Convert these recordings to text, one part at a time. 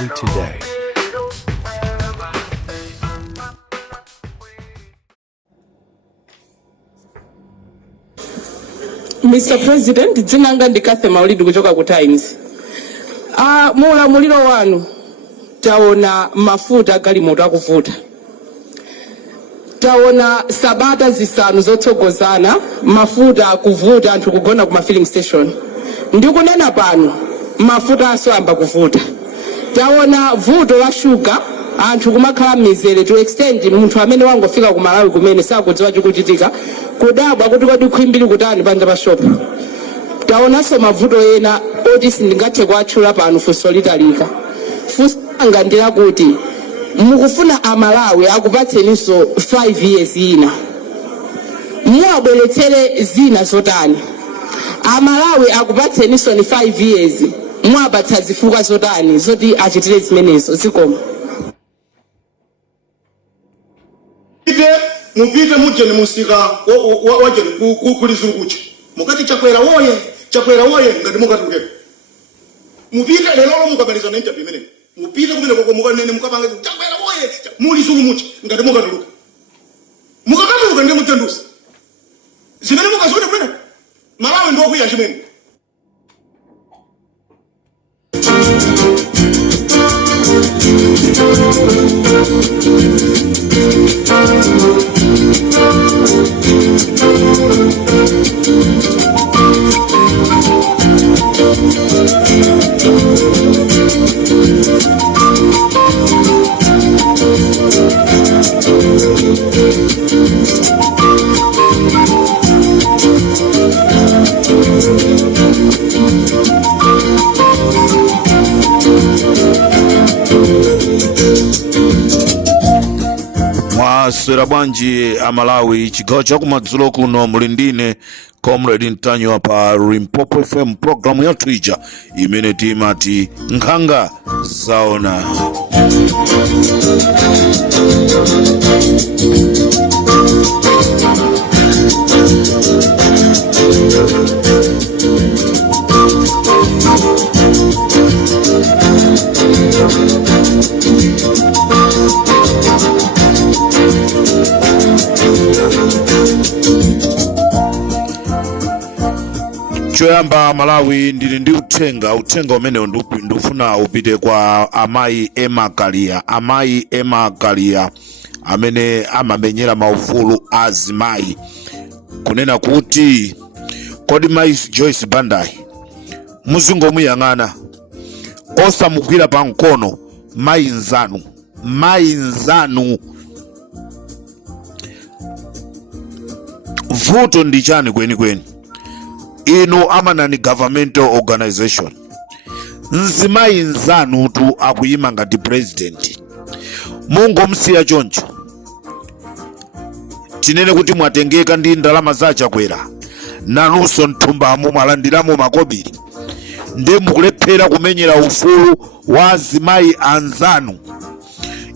Malawi Today. Mr. President, dzinanga ndikathe maulidi kuchoka ku Times. Mulamuliro wanu taona mafuta galimoto akuvuta. Taona sabata zisanu zotsogozana mafuta akuvuta anthu kugona ku filling station. Ndikunena pano mafuta asoyamba kuvuta. Taona vuto la sugar anthu kumakhala mizere to extend munthu amene wangofika ku Malawi kumene sakudziwa chikuchitika kudabwa kuti kodi khwimbiri kutani panja pa shop. Taonanso mavuto ena oti sindingathe kuatchula pano funso litalika. Funso langa ndilakuti mukufuna Amalawi akupatseninso 5 years ina. Muwabweretsere zina zotani. Amalawi akupatseninso ni 5 years. Muwapatsa zifukwa zotani zoti achitire zimenezo zikoma. Mupite mujeni musika wajeni kulizunguchi mukati chakwera woye ngati mukatuleka mupite lero mukabaliza na interview imene mupite kumene koko mukanene mukapanga chakwera woye mulizunguchi ngati mukatuluka mukakatuluka ndi mutendusa zimene mukazone kwene Malawi ndi okuya chimene Mwaswera bwanji Amalawi chigawo chakumadzulo kuno muli ndine Comrade Ntanyo pa Limpopo FM programu ya Twitter imene timati nkhanga zaona. Choyamba Malawi ndili ndi uthenga umene ndufuna upite kwa amayi Emma Kalia amene amamenyera maufulu azimayi kunena kuti kodi mayi Joyce Banda muzingomuyang'ana osamugwira pa mkono mayi nzanu vuto ndi chani kwenikweni ino amanani governmental organization nzimayi nzanu tu akuyima ngati president mungomsiya choncho tinene kuti mwatengeka ndi ndalama za chakwera nanunso mthumbamo mwalandiramo makobiri nde mukulephera kumenyera ufulu wa azimayi anzanu.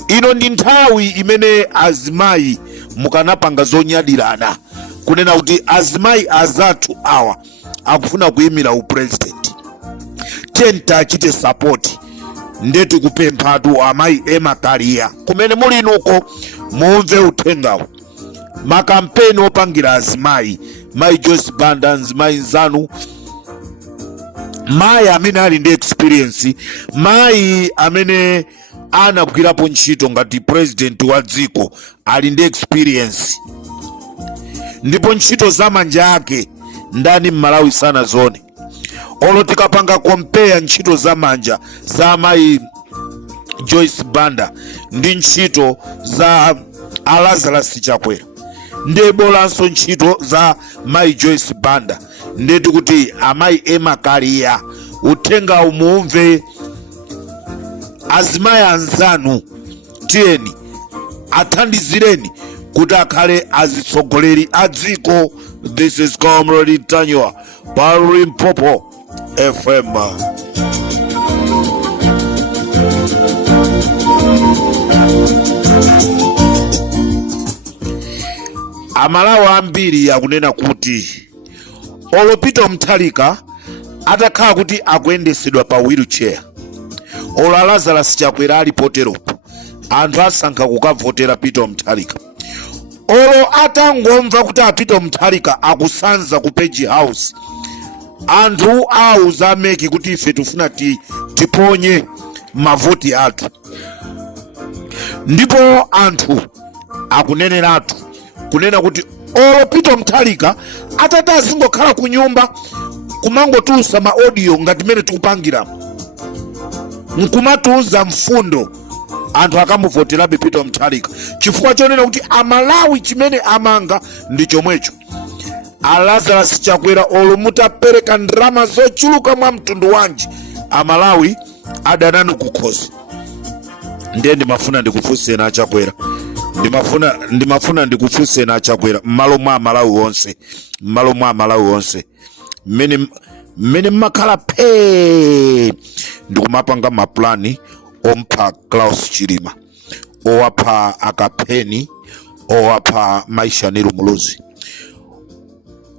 Ino ndi nthawi imene azimayi mukanapanga zonyadirana kunena kuti azimayi azathu awa akufuna kuyimira upresident tenta achite support ndetu kupemphatu amayi Emma Kalia kumene muli nuko mumve uthengawo makampeni opangira azimayi mayi Joyce Banda azimayi nzanu mayi amene ali ndi experience mayi amene anagwirapo ntchito ngati president wa dziko ali ndi experience ndipo ntchito za manja ake ndani Malawi sana zone olotikapanga compare ntchito za manja za mayi Joyce Banda ndi ntchito za Lazarus Chakwera ndebolanso ntchito za mayi Joyce Banda ndeti kuti amayi Emma Kalia uthenga umumve azimayi anzanu tiyeni athandizireni kuti akhale azitsogoleri a dziko. This is Comrade Ntanyo pa Limpopo FM. Amalawi ambiri akunena kuti olopita mthalika atakhala kuti akuyendesedwa pa wheelchair ola Lazarus Chakwera ali poteropo anthu asankha kukavotera Peter Mutharika. Olo atangomva kuti Peter Mutharika akusanza ku Page House, anthu auza ameki kuti ife tufuna tiponye mavoti athu, ndipo anthu akuneneratu kunena kuti olo Peter Mutharika atati azingokhala ku nyumba kumangotulutsa ma audio ngati mene tikupangira nkumatuza mfundo, anthu akamuvoterabe Peter Mutharika chifukwa chonena kuti Amalawi chimene amanga ndi chomwecho. Lazarus Chakwera olo mutapereka ndrama zochuluka mwa mtundu wanji, Amalawi adananu kukhosi. Ndiye ndimafuna ndikufunseni Chakwera, ndimafuna ndikufunseni Chakwera m'malo mwa Amalawi onse mmene mmakhala ndikumapanga maplani ompha Klaus Chilima, owapha Akapeni, owapha Maishaniru Muluzi,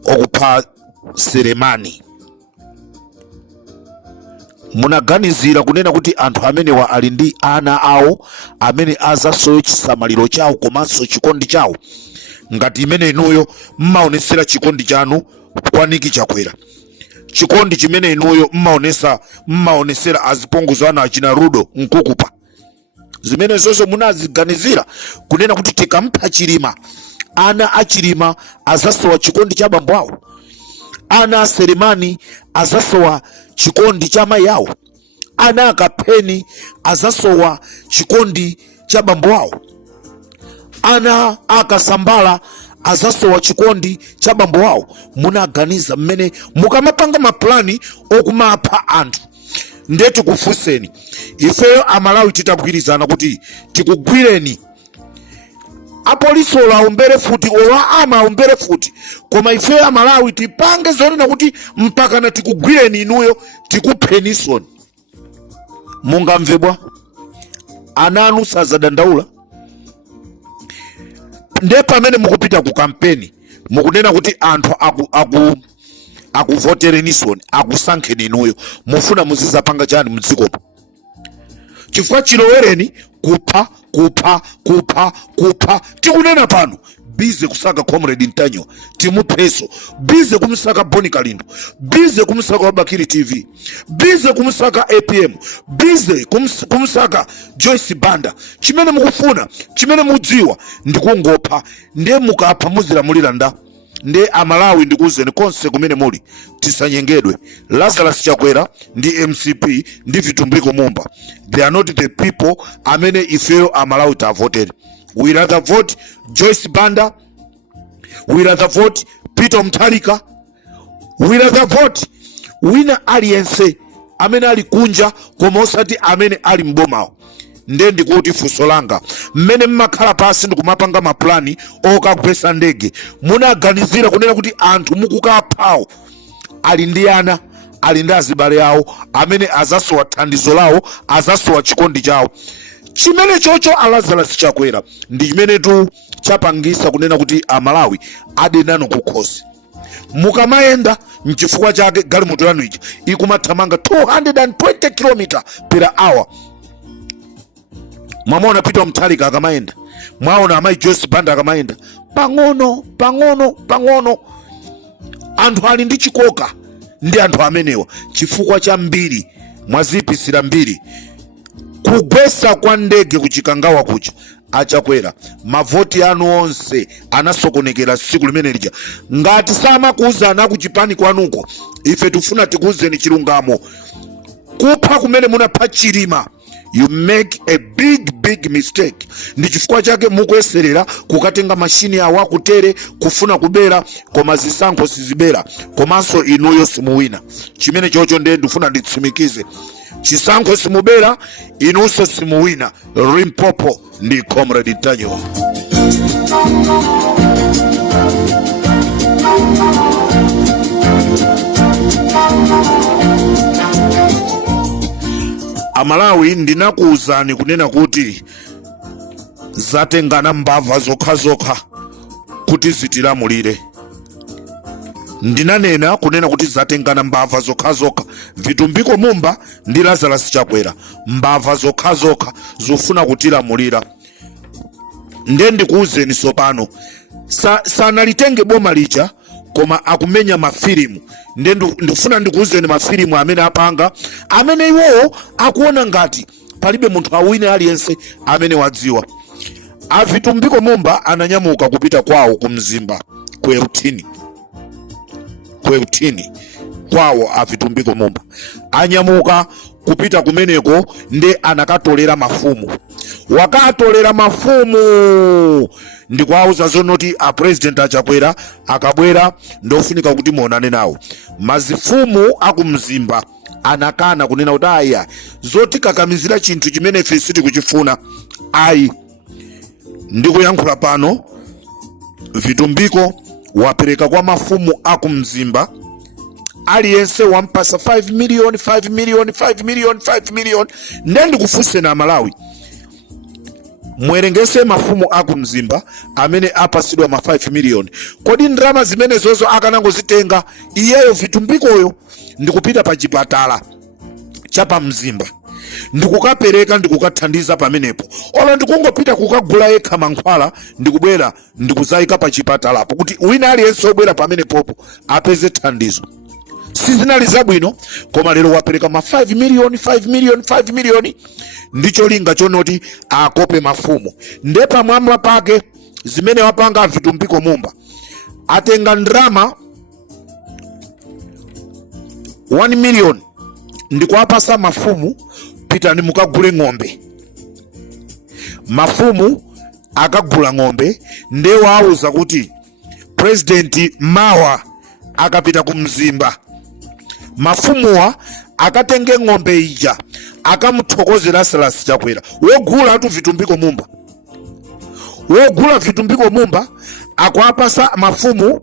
okupha Seremani. Munaganizira kunena kuti anthu amenewa ali ndi ana awo amene azasowa chisamaliro chawo komanso chikondi chawo ngati imene inuyo mmaonesera chikondi chanu kwa Nick Chakwera, chikondi chimene inuyo mmaonesera azipongozo ana achina Rudo Nkukupa. Zimene zonse munaziganizira kunena kuti tikampha Chilima, ana a Chilima azasowa chikondi cha bambo awo, ana a Seremani azasowa chikondi cha mai awo, ana Akapeni azasowa chikondi cha bambo awo, ana Akasambala azasowa chikondi cha bambo awo. Munaganiza mmene mukamapanga maplani okumapha anthu. Ndiye tikufunseni ifeyo Amalawi titagwirizana kuti tikugwireni apolisi ola aombere futi ola ama aombere futi, koma ifeyo Amalawi tipange zonena kuti mpaka na tikugwireni inuyo tikuphenisoni. Mungamvebwa ananu sazadandaula. Ndiye pamene mukupita ku kampeni mukunena kuti anthu akuvoterenisoni, akusankheni inuyo, mufuna muzizapanga chani mdzikopo? Chifukwa chilowereni kupha tikunena pano bize kusaka Comrade Ntanyo timupheso, bize kumsaka Boni Kalindo, bize kumsaka Wabakiri TV, bize kumsaka APM, bize kumsaka Joyce Banda. Chimene mukufuna, chimene mudziwa ndikungopha. Ndiye mukapha muzilamulira nda. Ndiye Amalawi ndikuzeni konse kumene muli tisanyengedwe. Lazarus Chakwera ndi MCP ndi Vitumbiko Mumba, they are not the people amene ifeyo Amalawi ta voted. We rather vote Joyce Banda, we rather vote Peter Mutharika, we rather vote wina aliyense amene ali kunja koma osati amene ali mbomao. Ndiye ndikuti funso langa mmene mmakhala pasi ndikumapanga maplani okagwesa ndege, munaganizira kunena kuti anthu mukukaphawo ali ndi ana, ali ndi azibale awo amene azasowa thandizo lawo, azasowa chikondi chawo. Chimene chocho Lazarus Chakwera ndi chimene tu chapangisa kunena kuti Amalawi adenano kukhosi. Mukamayenda mchifukwa chake galimoto yanu ija ikumathamanga 220 km/h. Mwamona Peter Mutharika akamayenda, mwaona amayi Joyce Banda akamayenda pang'ono. Anthu ali ndi chikoka ndi anthu amenewa chifukwa cha mbiri mwazipisira mbiri kugwesa kwa ndege kuchikangawa kucha. Achakwera mavoti anu onse anasokonekera siku limene lija. Ngati samakuuzana kuchipani kwanuko, ife tufuna tikuuzeni chilungamo. Kupha kumene munapha Chilima, you make a big mistake. Ndi chifukwa chake mukuyeserera kukatenga mashini awo akutere kufuna kubera koma zisankho sizibera, komanso inuyo simuwina. Chimene chocho ndiye ndifuna nditsimikize, chisankho simubera, inunso simuwina. Limpopo ndi Comrade Ntanyo. Amalawi ndinakuuzani kunena kuti zatengana mbava zokha kuti zitilamulire. ndinanena kunena kuti zatengana mbava zokhazokha Vitumbiko Mumba ndi Lazarus Chakwera, mbava zokhazokha zofuna kutilamulira. Nde ndikuuzeni sopano sanalitenge boma lija koma akumenya mafilimu. Nde ndifuna ndikuuzeni mafilimu amene apanga, amene iwowo akuona ngati palibe munthu awine aliyense amene wadziwa. Vitumbiko Mumba ananyamuka kupita kwawo kumzimba Kweutini kwawo. Vitumbiko Mumba anyamuka kupita kumeneko nde anakatolera mafumu. Wakatolera mafumu ndikwauza zonoti a president Achakwera akabwera ndofunika kuti muonane nawo. Mazifumu akumzimba anakana kunena kuti aya zoti kakamizira chinthu chimene ife sitikuchifuna ayi. Ndikuyankhula pano, Vitumbiko wapereka kwa mafumu akumzimba aliyense wampasa 5 million. Ndendi kufuse na Malawi mwerengese mafumu akumzimba amene apasidwa ma 5 million. Kodi ndrama zimene zozo akanango zitenga iyeyo Vitumbikoyo ndikupita pa chipatala chapa mzimba ndikukapereka ndikukathandiza pamenepo. Olo ndikungopita kukagula yekha mankhwala ndikubwera ndikuzayika pa chipatalapo kuti wina aliyense obwera pamenepopo apeze thandizo. Sizinali zabwino, koma lero wapereka ma 5 million ndicho linga chonoti akope mafumu. Nde pamwamba pake zimene wapanga Vitumbiko Mumba atenga ndrama 1 million ndikuwapasa mafumu, pitani mukagule ng'ombe. Mafumu akagula ng'ombe, nde wauza kuti president mawa akapita kumzimba. Mafumuwa akatenge ng'ombe ija akamuthokoze Lazarus Chakwera. Wogula atu Vitumbiko Mumba, wogula Vitumbiko Mumba akwapasa mafumu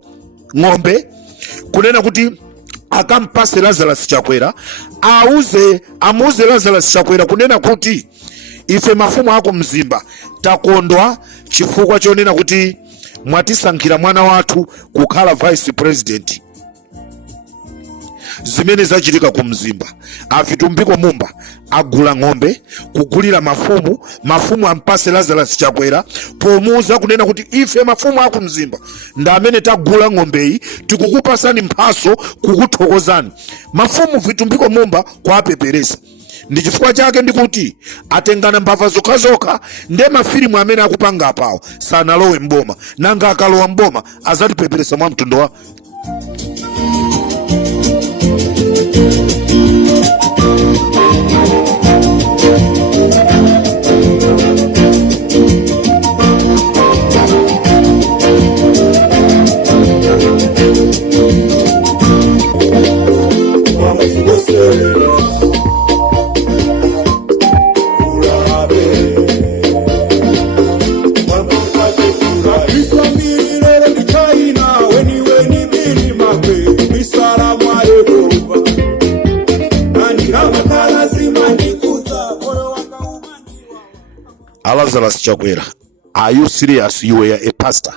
ng'ombe kunena kuti akampase Lazarus Chakwera, amuze Lazarus Chakwera kunena kuti ife mafumu ako mzimba takondwa chifukwa chonena kuti mwatisankhira mwana wathu kukhala vice president. Zimene zachitika kumzimba, Vitumbiko Mumba agula ng'ombe kugulira mafumu ampase Lazarus Chakwera pomuza kunena kuti ife mafumu ako mzimba ndamene tagula ng'ombeyi tikukupasani mphaso kukuthokozani. Mafumu Vitumbiko Mumba kwapeperesa. Ndi chifukwa chake ndikuti atengana mbava zokhazokha nde mafilimu amene akupanga apawo sanalowe mboma, nanga akalowa mboma azatipeperesa mwa mtundu wa Lazarus Chakwera. Are you serious? You were a pastor.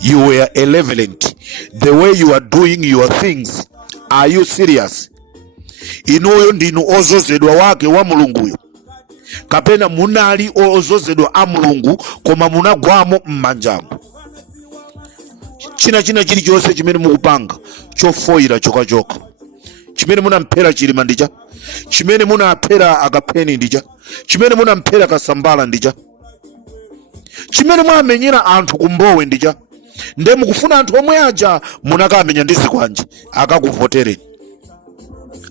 You were a reverend. The way you are doing your things. Are you serious? Inoyo ndinu ozozedwa wake wa mulunguyo. Kapena munali ozozedwa a mulungu koma munagwamo mmanjamu. China chili chose chimene mukupanga chofoira chokachoka. Chimene munampera Chilima ndija, chimene munaphera Akapeni ndija, chimene munampera Kasambala ndija, chimene mwamenyera anthu kumbowe ndija. Nde mukufuna anthu omwe aja munakamenya ndizi kwanje akakuvotereni.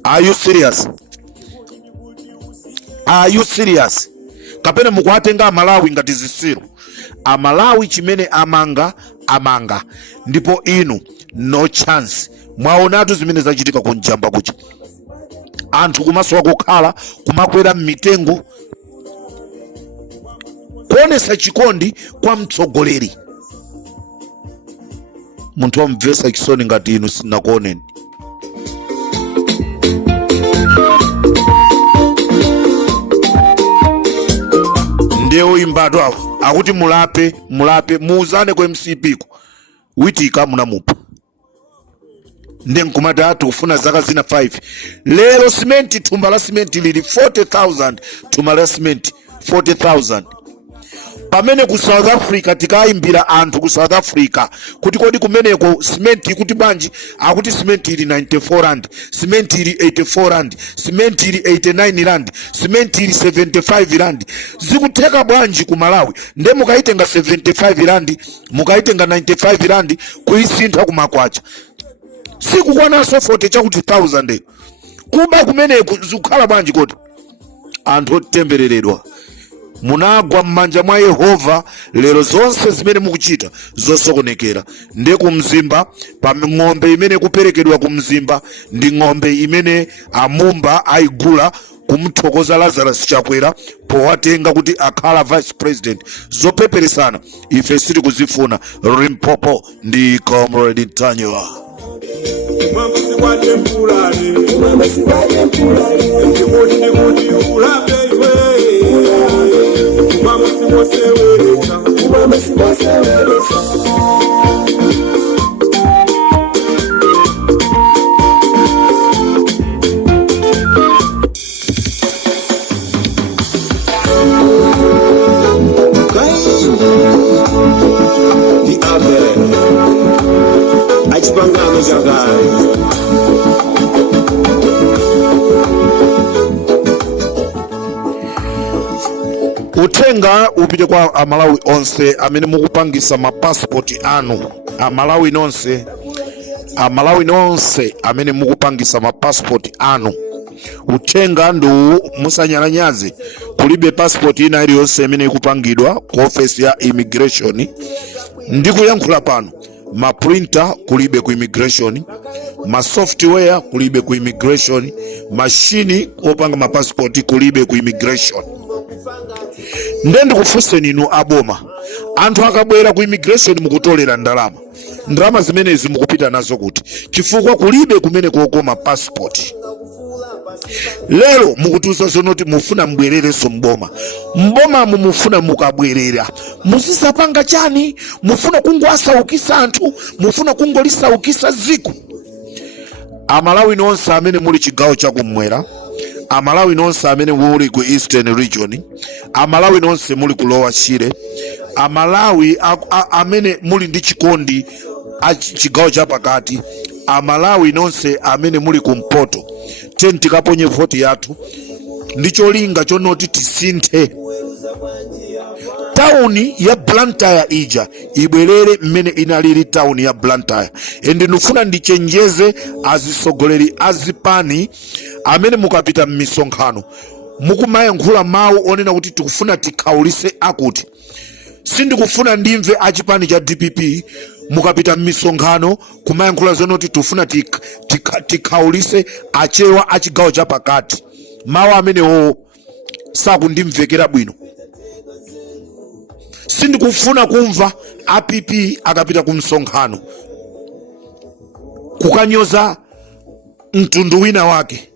Are you serious? Are you serious? Kapena mukwatenga Malawi ngati zisiro. Amalawi chimene amanga ndipo inu no chance. Mwaonatu zimene zachitika kunjamba kucha. Anthu kumaso wakukhala kumakwera mitengo kuonesa chikondi kwa mtsogoleri. Munthu wamvesa chisoni ngati inu sinakuoneni. Ndeo imbado awo akuti mulape muuzane kwa MCP ko witika munamupa. ndenkumata tikufuna zaka zina 5. Lero simenti, thumba la simenti lili 40,000, thumba la simenti 40,000. Pamene ku South Africa tikaimbira anthu ku South Africa kuti kodi kumeneko simenti kuti banji, akuti simenti ili 94 rand, simenti ili 84 rand, simenti ili 89 rand, simenti ili 75 rand. Zikutheka bwanji ku Malawi nde mukaitenga 75 rand, mukaitenga 95 rand kuisintha kumakwacha sikukwananso 40 chakuti 1000 kuba kumeneko zikukhala bwanji kodi? Anthu otembereredwa munagwa m'manja mwa Yehova. Lero zonse zimene mukuchita zosokonekera. Nde kumzimba pa ng'ombe imene kuperekedwa kumzimba ndi ng'ombe imene amumba aigula kumthokoza Lazarus Chakwera powatenga kuti akhala vice president. Zopeperesana ife siri kuzifuna. Limpopo ndi Comrade Ntanywa. Mama si wade mpulani, mama si wade mpulani, ndi kuti ulabe iwe. Mama si waseweleza, mama si waseweleza. Di abe, achipangano jagai. Utenga upite kwa Amalawi onse amene mukupangisa mapassport anu. Amalawi nonse amene mukupangisa mapassport anu. Utenga ndu musanyalanyaze kulibe passport ina iliyonse imene ikupangidwa ku office ya immigration. Ndikuyankhula pano, ma printer kulibe ku immigration, ma software kulibe ku immigration, machine opanga ma passport kulibe ku immigration. Ndikufunse ninu aboma, anthu akabwera ku immigration mukutolera ndalama zimenezi mukupita nazo kuti chifukwa kulibe kumene kokoma passport. Lero mukutuza zonoti mufuna mbwerereso mboma mufuna mukabwerera muzisapanga chani? Mufuna kungwasaukisa anthu, mufuna kungolisaukisa ziku. Amalawi nonse amene muli chigawo chakumwera, Amalawi nonse amene muli ku Eastern Region, Amalawi nonse muli ku Lower Shire, Amalawi amene muli ndi chikondi chigawo chapakati, Amalawi nonse amene muli kumpoto, tikaponye voti yathu ndicholinga chonoti tisinthe tauni ya Blantyre ija ibwerere mmene inalili tauni ya Blantyre. Ende nufuna ndichenjeze azisogoleri azipani amene mukapita m'misonkhano mukumayankhula mawu onena kuti tikufuna tikhaulise akuti. Sindikufuna ndimve achipani cha DPP mukapita m'misonkhano kumayankhula zonoti tikufuna tikhaulise achewa achigawo chapakati. Mawu amenewo sakundimvekera bwino. Sindikufuna kumva APP akapita kumsonkhano kukanyoza mtundu wina wake.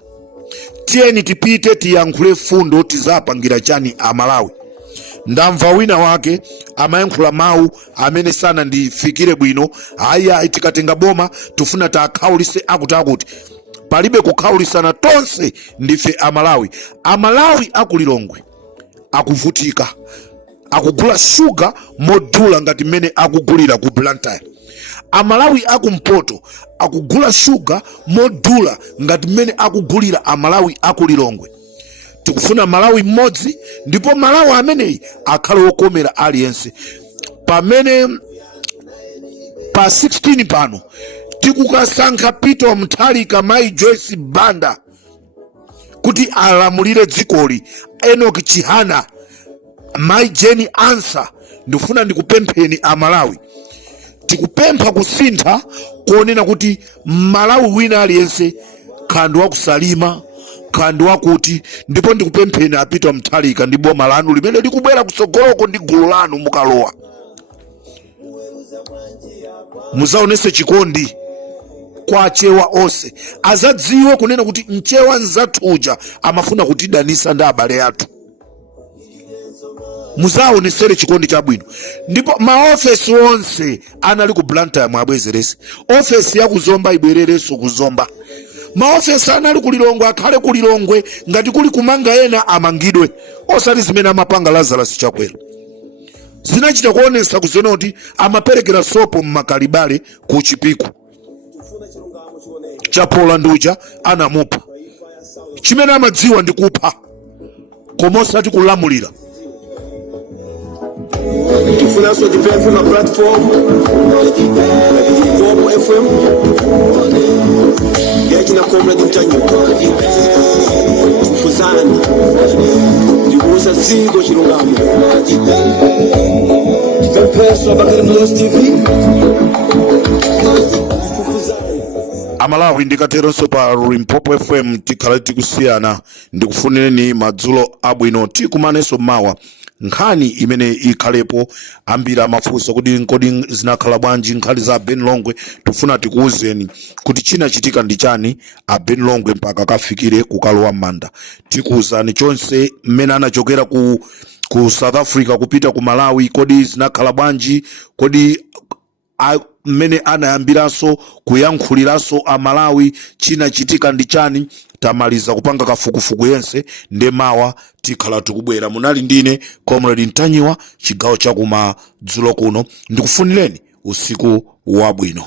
Tiyeni tipite tiyankhule fundo tizapangira chani Amalawi. Ndamva wina wake amayankhula mawu amene sana ndifikire bwino. Aya tikatenga boma tufuna takhaulise akuti. Palibe kukhaulisana, tonse ndife Amalawi. Amalawi akulilongwe akuvutika, akugula sugar modula ngati mmene akugulira ku Blantyre. Amalawi akumpoto akugula sugar modula ngati mmene akugulira Amalawi akulilongwe. Tikufuna Malawi mmodzi, ndipo Malawi ameneyi akhale wokomera aliyense. Pamene pa 16 pano tikukasankha Peter Mutharika, Mai Joyce Banda kuti alamulire dzikoli, Enoch Chihana, Mai Jeni Ansa, ndifuna ndikupempheni Amalawi. Tikupempha kusintha kuonena kuti Malawi wina aliyense khandu wakusalima, khandu wakuti, ndipo ndikupempheni a Peter Mutharika ndi boma lanu limene likubwera kusogoloko ndi gulu lanu mukalowa. Muzaonese chikondi kwa achewa onse, azadziwe kunena kuti mchewa nzathu uja amafuna kutidanisa ndi abale athu. muzaonesere chikondi chabwino. Ndipo maofesi onse anali ku Blantyre mwabwezerese, ofesi ya kuzomba ibwerereso kuzomba, maofesi anali kulilongwe akhale kulilongwe, ngati kuli kumanga ena amangidwe, osati zimene amapanga Lazarus Chakwera. Zinachita kuonesa kuzona kuti amaperekera sopo mmakalibale ku Chipiku. Chapola nduja anamupa, chimene amadziwa ndi kupha koma osati kulamulira. Tufuna so depend on a platform Bobo FM Yajina Comrade Ntanyo Tufuzani Ndibuza Zigo Chirungamo Tupepeso Bakari News TV Amalawi ndikateronso pa Limpopo FM tikhala tikusiyana, ndikufunireni madzulo abwino, tikumanenso mawa nkhani imene ikhalepo. Ambiri amafunsa kuti nkodi zinakhala bwanji nkhani za Ben Longwe. Tufuna tikuuzeni kuti chinachitika ndi chani Ben Longwe mpaka kafikire kukalowa manda. Tikuuzani chonse mmene anachokera ku South Africa kupita ku Malawi, kodi zinakhala bwanji, kodi mmene anayambiranso kuyankhuliranso Malawi chinachitika ndi chani. Tamaliza kupanga kafukufuku yense nde mawa tikhala tikubwera. Munali ndine Comrade Ntanyiwa, chigawo chakuma dzulo kuno. Ndikufunireni usiku wabwino.